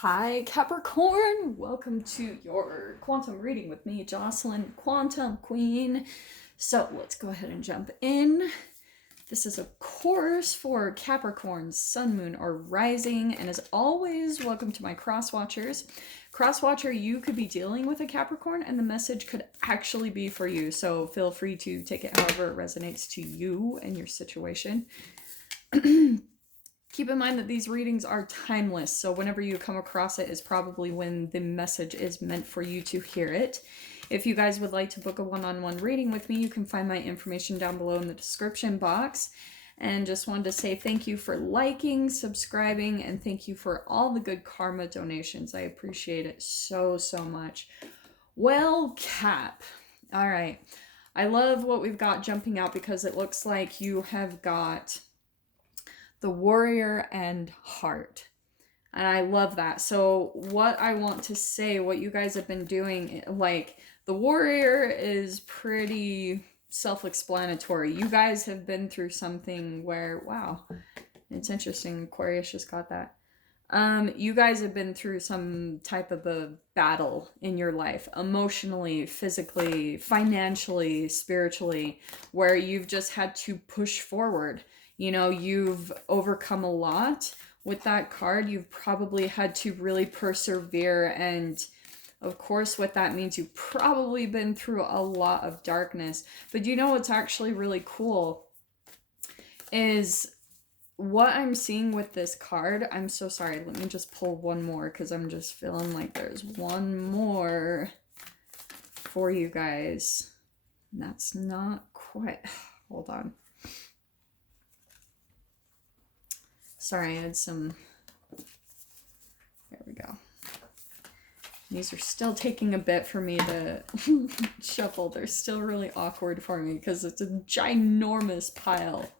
Hi, Capricorn. Welcome to your quantum reading with me, Jocelyn, Quantum Queen. So let's go ahead and jump in. This is, of course, for Capricorn, Sun, Moon, or Rising. And as always, welcome to my cross watchers. Cross watcher, you could be dealing with a Capricorn, and the message could actually be for you. So feel free to take it however it resonates to you and your situation. Keep in mind that these readings are timeless, so whenever you come across it is probably when the message is meant for you to hear it. If you guys would like to book a one-on-one reading with me, you can find my information down below in the description box. And just wanted to say thank you for liking, subscribing, and thank you for all the good karma donations. I appreciate it so, so much. Well, Cap. All right. I love what we've got jumping out because it looks like you have got the Warrior and Heart. And I love that. So what I want to say, what you guys have been doing, like the Warrior is pretty self-explanatory. You guys have been through something where, wow, it's interesting. Aquarius just got that. You guys have been through some type of a battle in your life, emotionally, physically, financially, spiritually, where you've just had to push forward. You know, you've overcome a lot with that card. You've probably had to really persevere. And of course, what that means, you've probably been through a lot of darkness. But you know what's actually really cool is what I'm seeing with this card. I'm so sorry. Let me just pull one more because I'm just feeling like there's one more for you guys. And that's not quite... Hold on. Sorry, I had some... There we go. These are still taking a bit for me to shuffle. They're still really awkward for me because it's a ginormous pile.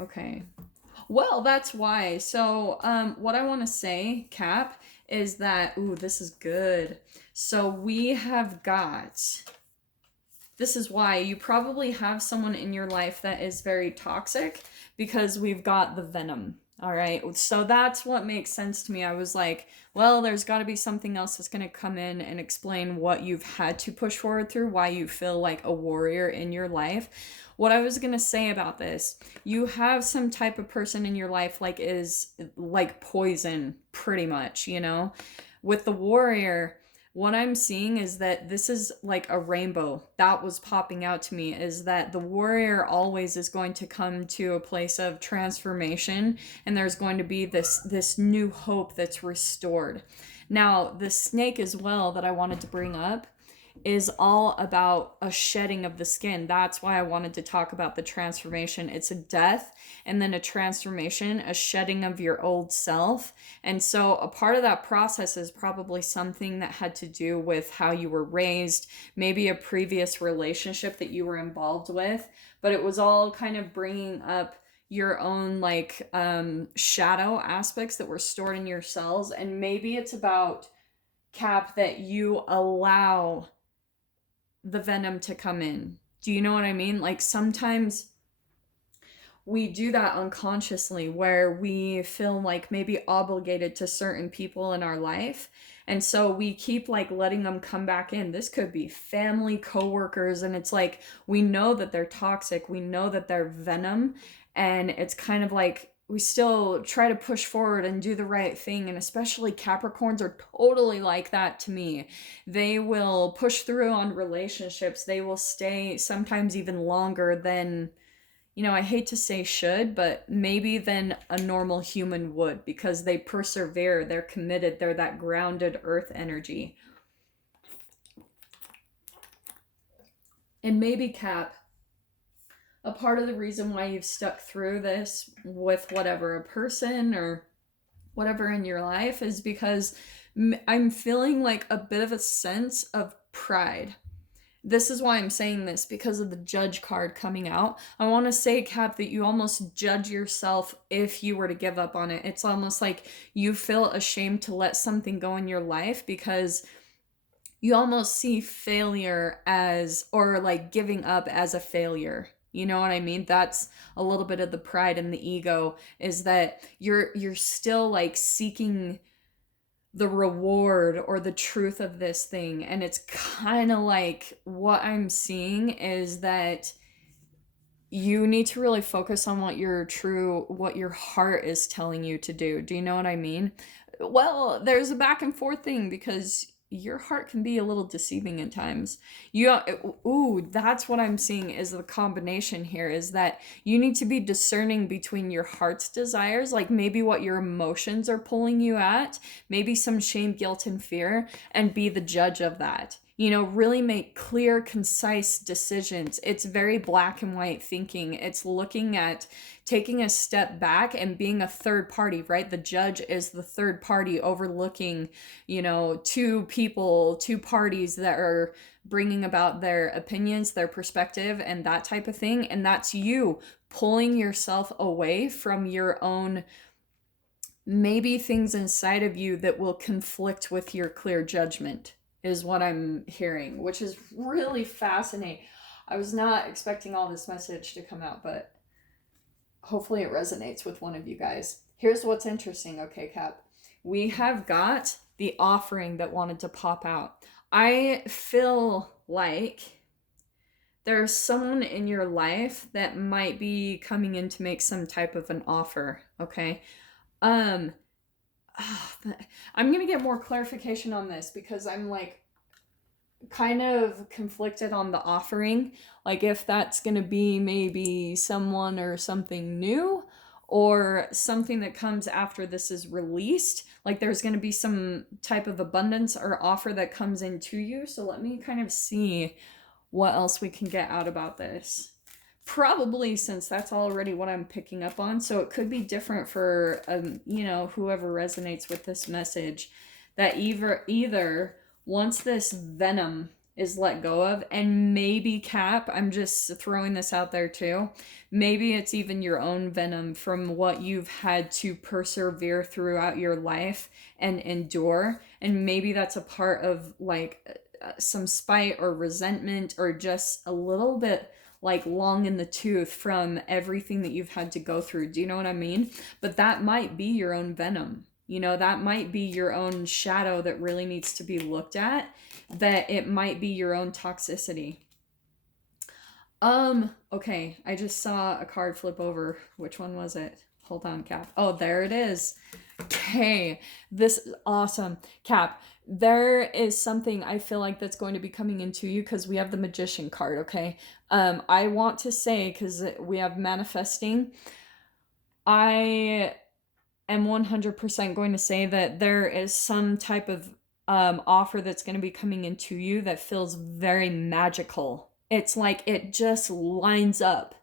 Okay. Well, that's why. So, what I want to say, Cap, is that... Ooh, this is good. So, we have got... This is why you probably have someone in your life that is very toxic because we've got the venom. All right. So that's what makes sense to me. I was like, well, there's got to be something else that's going to come in and explain what you've had to push forward through, why you feel like a warrior in your life. What I was going to say about this, you have some type of person in your life like is like poison, pretty much, you know? With the warrior, what I'm seeing is that this is like a rainbow. That was popping out to me, is that the warrior always is going to come to a place of transformation, and there's going to be this new hope that's restored. Now, the snake as well that I wanted to bring up is all about a shedding of the skin. That's why I wanted to talk about the transformation. It's a death and then a transformation, a shedding of your old self. And so a part of that process is probably something that had to do with how you were raised, maybe a previous relationship that you were involved with, but it was all kind of bringing up your own like shadow aspects that were stored in your cells. And maybe it's about, Cap, that you allow the venom to come in. Do you know what I mean? Like sometimes we do that unconsciously where we feel like maybe obligated to certain people in our life. And so we keep like letting them come back in. This could be family, coworkers, and it's like we know that they're toxic. We know that they're venom, and it's kind of like we still try to push forward and do the right thing. And especially Capricorns are totally like that to me. They will push through on relationships. They will stay sometimes even longer than, you know, I hate to say should, but maybe than a normal human would, because they persevere, they're committed, they're that grounded earth energy. And maybe, Cap, a part of the reason why you've stuck through this with whatever, a person or whatever in your life, is because I'm feeling like a bit of a sense of pride. This is why I'm saying this, because of the judge card coming out. I want to say, Cap, that you almost judge yourself if you were to give up on it. It's almost like you feel ashamed to let something go in your life because you almost see failure as, or like giving up as a failure. You know what I mean? That's a little bit of the pride and the ego, is that you're still like seeking the reward or the truth of this thing. And it's kind of like what I'm seeing is that you need to really focus on what your heart is telling you to do. Do you know what I mean? Well, there's a back and forth thing because your heart can be a little deceiving at times. That's what I'm seeing is the combination here is that you need to be discerning between your heart's desires, like maybe what your emotions are pulling you at, maybe some shame, guilt, and fear, and be the judge of that. Really make clear, concise decisions. It's very black and white thinking. It's looking at taking a step back and being a third party, right? The judge is the third party overlooking, two parties that are bringing about their opinions, their perspective, and that type of thing. And that's you pulling yourself away from your own, maybe things inside of you that will conflict with your clear judgment. Is what I'm hearing, which is really fascinating. I was not expecting all this message to come out, but hopefully it resonates with one of you guys. Here's what's interesting, okay, Cap. We have got the offering that wanted to pop out. I feel like there's someone in your life that might be coming in to make some type of an offer, okay? I'm going to get more clarification on this because I'm like kind of conflicted on the offering. Like if that's going to be maybe someone or something new or something that comes after this is released. Like there's going to be some type of abundance or offer that comes into you. So let me kind of see what else we can get out about this. Probably, since that's already what I'm picking up on, so it could be different for whoever resonates with this message, that either once this venom is let go of, and maybe Cap, I'm just throwing this out there too, maybe it's even your own venom from what you've had to persevere throughout your life and endure, and maybe that's a part of like some spite or resentment or just a little bit like long in the tooth from everything that you've had to go through. Do you know what I mean? But that might be your own venom. That might be your own shadow that really needs to be looked at, that it might be your own toxicity. Okay, I just saw a card flip over. Which one was it? Hold on, Cap. Oh, there it is. Okay, this is awesome. Cap, there is something I feel like that's going to be coming into you because we have the Magician card, okay? I want to say, because we have manifesting, I am 100% going to say that there is some type of offer that's going to be coming into you that feels very magical. It's like it just lines up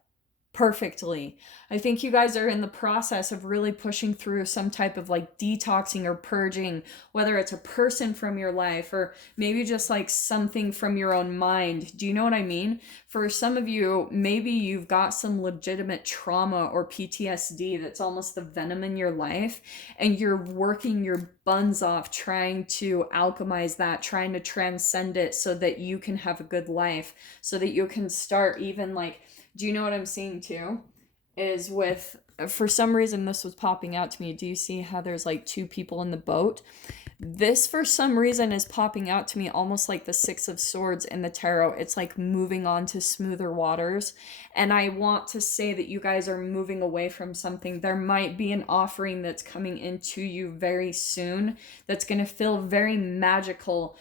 perfectly. I think you guys are in the process of really pushing through some type of like detoxing or purging, whether it's a person from your life or maybe just like something from your own mind. Do you know what I mean? For some of you, maybe you've got some legitimate trauma or PTSD that's almost the venom in your life, and you're working your buns off trying to alchemize that, trying to transcend it so that you can have a good life, so that you can start even like, do you know what I'm seeing too? Is with, for some reason this was popping out to me. Do you see how there's like two people in the boat? This for some reason is popping out to me almost like the Six of Swords in the tarot. It's like moving on to smoother waters. And I want to say that you guys are moving away from something. There might be an offering that's coming into you very soon that's going to feel very magical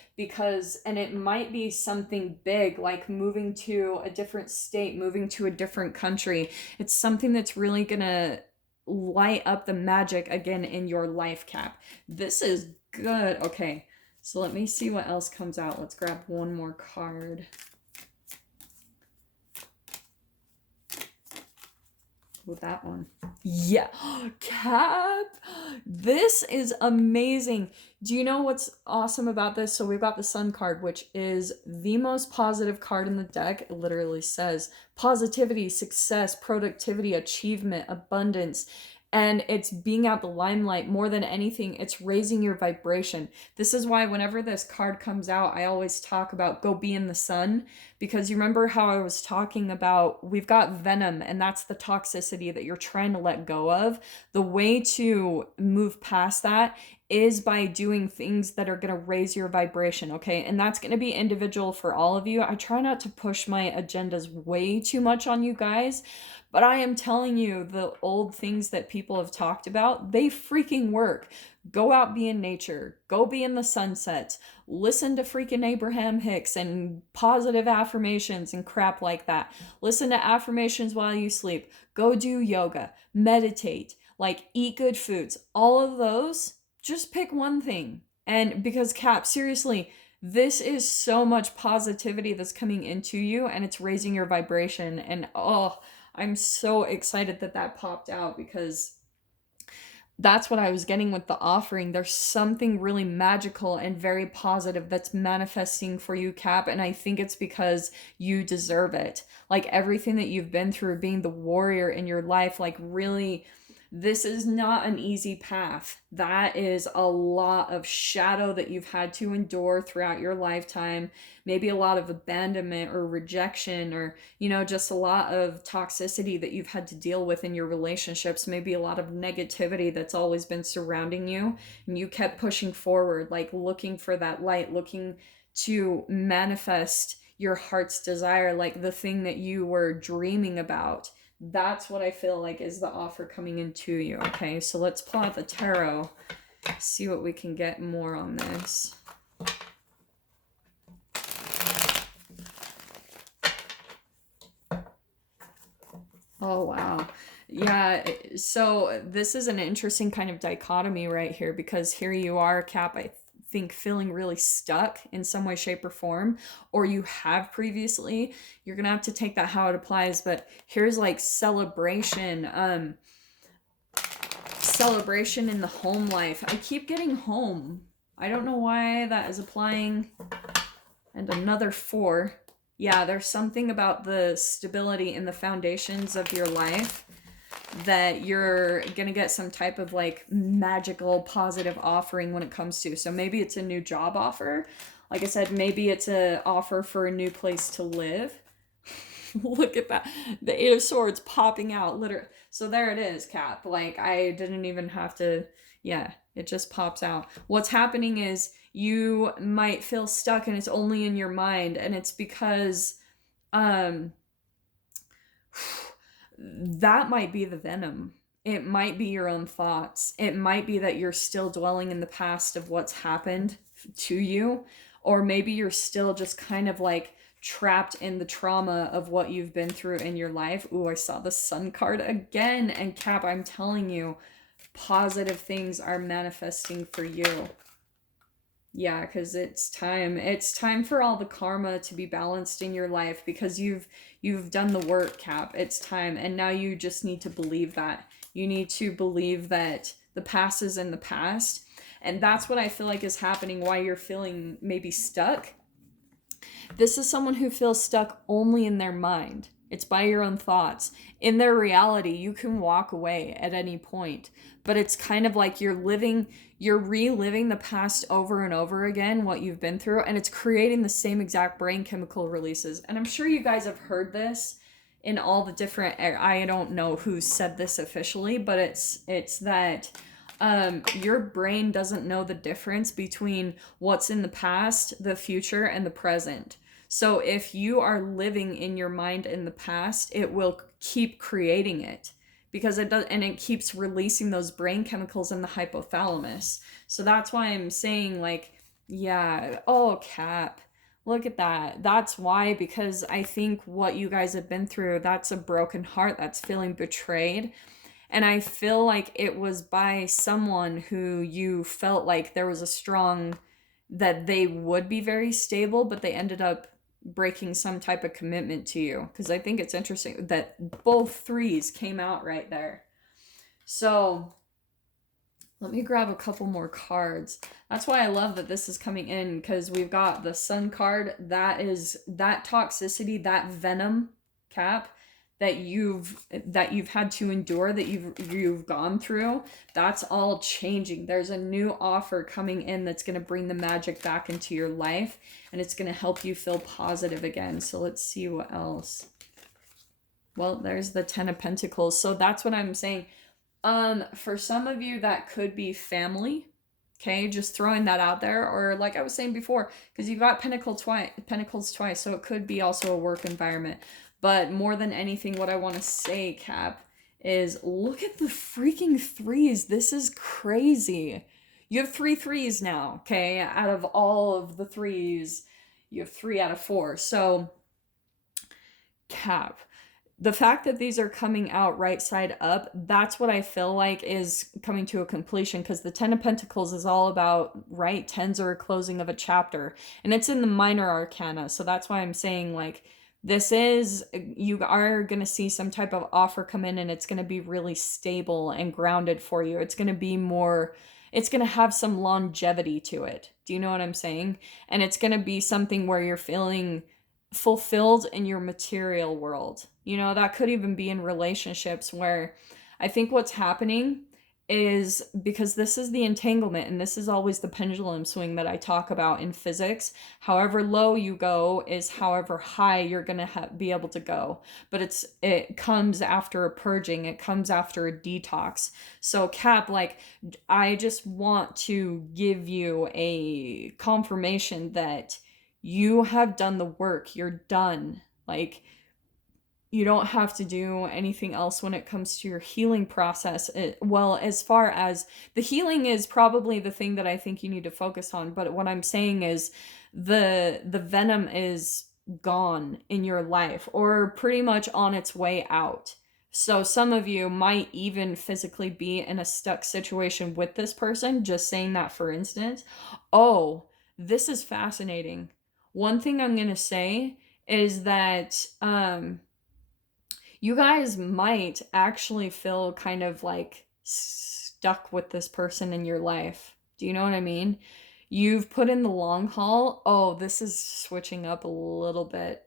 and it might be something big, like moving to a different state, moving to a different country. It's something that's really going to light up the magic again in your life, Cap. This is good. Okay, so let me see what else comes out. Let's grab one more card. With that one. Yeah. Cap. This is amazing. Do you know what's awesome about this? So we've got the Sun card, which is the most positive card in the deck. It literally says positivity, success, productivity, achievement, abundance. And it's being out the limelight more than anything. It's raising your vibration. This is why whenever this card comes out, I always talk about go be in the sun. Because you remember how I was talking about, we've got venom, and that's the toxicity that you're trying to let go of. The way to move past that is by doing things that are going to raise your vibration, okay? And that's going to be individual for all of you. I try not to push my agendas way too much on you guys, but I am telling you, the old things that people have talked about, they freaking work. Go out, be in nature. Go be in the sunsets. Listen to freaking Abraham Hicks and positive affirmations and crap like that. Listen to affirmations while you sleep. Go do yoga. Meditate. Like, eat good foods. All of those, just pick one thing. And because, Cap, seriously, this is so much positivity that's coming into you, and it's raising your vibration. And oh, I'm so excited that that popped out, because that's what I was getting with the offering. There's something really magical and very positive that's manifesting for you, Cap, and I think it's because you deserve it. Like, everything that you've been through, being the warrior in your life, like, really, this is not an easy path. That is a lot of shadow that you've had to endure throughout your lifetime. Maybe a lot of abandonment or rejection, or, you know, just a lot of toxicity that you've had to deal with in your relationships. Maybe a lot of negativity that's always been surrounding you. And you kept pushing forward, like looking for that light, looking to manifest your heart's desire, like the thing that you were dreaming about. That's what I feel like is the offer coming into you. Okay, so let's pull out the tarot, see what we can get more on this. Oh, wow. Yeah, so this is an interesting kind of dichotomy right here, because here you are, Cap, I think feeling really stuck in some way, shape, or form, or you have previously. You're gonna have to take that how it applies, but here's like celebration, celebration in the home life. I keep getting home. I don't know why that is applying. And another 4. Yeah, there's something about the stability in the foundations of your life that you're gonna get some type of like magical positive offering when it comes to. So maybe it's a new job offer. Like I said, maybe it's an offer for a new place to live. Look at that. The 8 of Swords popping out, literally. So there it is, Cap. Like, I didn't even have to, yeah, it just pops out. What's happening is you might feel stuck, and it's only in your mind, and it's because that might be the venom. It might be your own thoughts. It might be that you're still dwelling in the past of what's happened to you, or maybe you're still just kind of like trapped in the trauma of what you've been through in your life. Ooh, I saw the Sun card again. And Cap, I'm telling you, positive things are manifesting for you. Yeah, because it's time. It's time for all the karma to be balanced in your life, because you've done the work, Cap. It's time. And now you just need to believe that. You need to believe that the past is in the past. And that's what I feel like is happening, why you're feeling maybe stuck. This is someone who feels stuck only in their mind. It's by your own thoughts. In their reality, you can walk away at any point. But it's kind of like you're reliving the past over and over again, what you've been through, and it's creating the same exact brain chemical releases. And I'm sure you guys have heard this in all the different, I don't know who said this officially, but it's that your brain doesn't know the difference between what's in the past, the future, and the present. So if you are living in your mind in the past, it will keep creating it, because it does, and it keeps releasing those brain chemicals in the hypothalamus. So that's why I'm saying, like, yeah, oh, Cap, look at that. That's why, because I think what you guys have been through, that's a broken heart, that's feeling betrayed. And I feel like it was by someone who you felt like there was a strong, that they would be very stable, but they ended up breaking some type of commitment to you. Because I think it's interesting that both 3s came out right there. So let me grab a couple more cards. That's why I love that this is coming in, because we've got the Sun card. That is that toxicity, that venom, Cap, that you've had to endure, that you've gone through. That's all changing. There's a new offer coming in that's going to bring the magic back into your life, and it's going to help you feel positive again. So let's see what else. Well, there's the 10 of Pentacles. So that's what I'm saying. For some of you, that could be family, Okay, just throwing that out there. Or like I was saying before, because you got Pentacles twice, so it could be also a work environment. But more than anything, what I want to say, Cap, is look at the freaking threes. This is crazy. You have 3 threes now, okay? Out of all of the threes, you have 3 out of 4. So, Cap, the fact that these are coming out right side up, that's what I feel like is coming to a completion, because the 10 of Pentacles is all about, right, tens are a closing of a chapter, and it's in the minor arcana. So that's why I'm saying, like, this is, you are going to see some type of offer come in, and it's going to be really stable and grounded for you. It's going to be more, it's going to have some longevity to it. Do you know what I'm saying? And it's going to be something where you're feeling fulfilled in your material world. You know, that could even be in relationships, where I think what's happening is, because this is the entanglement, and this is always the pendulum swing that I talk about in physics. However low you go is however high you're going to be able to go. But it comes after a purging. It comes after a detox. So Cap, like, I just want to give you a confirmation that you have done the work. You're done. Like, you don't have to do anything else when it comes to your healing process. Well, as far as the healing is probably the thing that I think you need to focus on. But what I'm saying is the venom is gone in your life, or pretty much on its way out. So some of you might even physically be in a stuck situation with this person. Just saying that, for instance. Oh, this is fascinating. One thing I'm going to say is that you guys might actually feel kind of like stuck with this person in your life. Do you know what I mean? You've put in the long haul. Oh, this is switching up a little bit.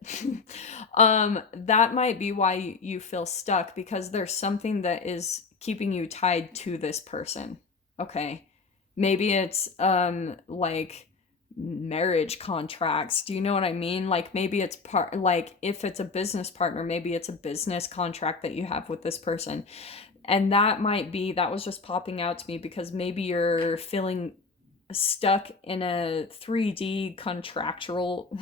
That might be why you feel stuck, because there's something that is keeping you tied to this person. Okay. Maybe it's like marriage contracts. Do you know what I mean? Like, maybe it's like, if it's a business partner, maybe it's a business contract that you have with this person. And that was just popping out to me, because maybe you're feeling stuck in a 3D contractual,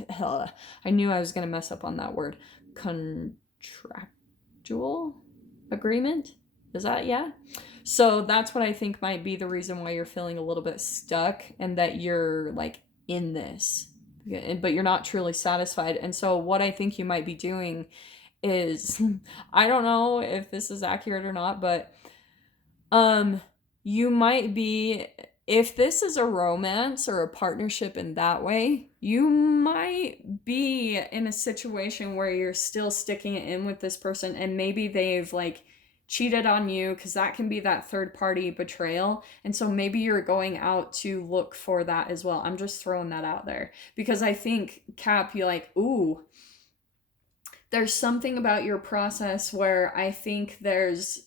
I knew I was going to mess up on that word, contractual agreement. Is that, yeah? So that's what I think might be the reason why you're feeling a little bit stuck, and that you're like in this, but you're not truly satisfied. And so what I think you might be doing is, I don't know if this is accurate or not, but you might be, if this is a romance or a partnership in that way, you might be in a situation where you're still sticking it in with this person, and maybe they've like cheated on you, because that can be that third party betrayal. And so maybe you're going out to look for that as well. I'm just throwing that out there, because I think, Cap, you're like, ooh, there's something about your process where I think there's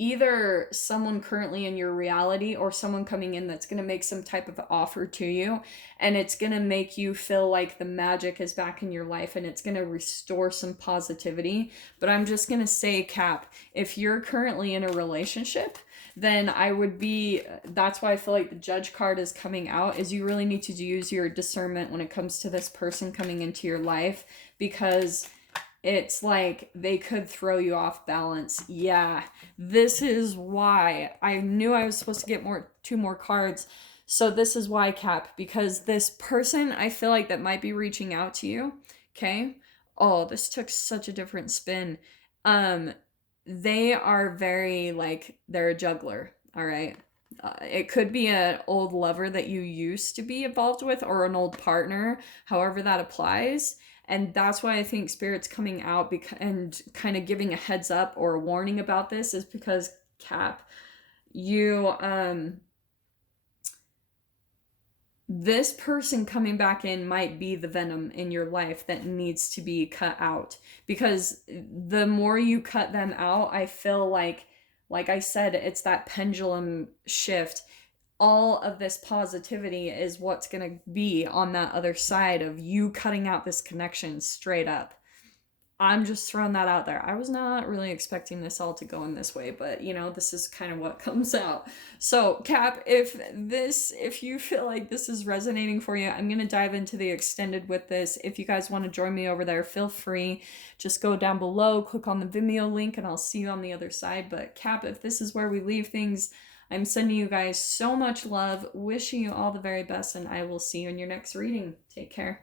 either someone currently in your reality, or someone coming in that's going to make some type of offer to you, and it's going to make you feel like the magic is back in your life, and it's going to restore some positivity. But I'm just going to say, Cap, if you're currently in a relationship, then that's why I feel like the Judge card is coming out, is you really need to use your discernment when it comes to this person coming into your life, because it's like they could throw you off balance. Yeah, this is why I knew I was supposed to get 2 more cards. So this is why, Cap, because this person, I feel like, that might be reaching out to you, okay? Oh, this took such a different spin. They are very, like, they're a juggler, all right? It could be an old lover that you used to be involved with, or an old partner, however that applies. And that's why I think Spirit's coming out and kind of giving a heads up or a warning about this, is because, Cap, this person coming back in might be the venom in your life that needs to be cut out. Because the more you cut them out, I feel like I said, it's that pendulum shift. All of this positivity is what's going to be on that other side of you cutting out this connection straight up. I'm just throwing that out there. I was not really expecting this all to go in this way, but you know, this is kind of what comes out. So Cap, if you feel like this is resonating for you, I'm going to dive into the extended with this. If you guys want to join me over there, feel free. Just go down below, click on the Vimeo link, and I'll see you on the other side. But Cap, if this is where we leave things, I'm sending you guys so much love, wishing you all the very best, and I will see you in your next reading. Take care.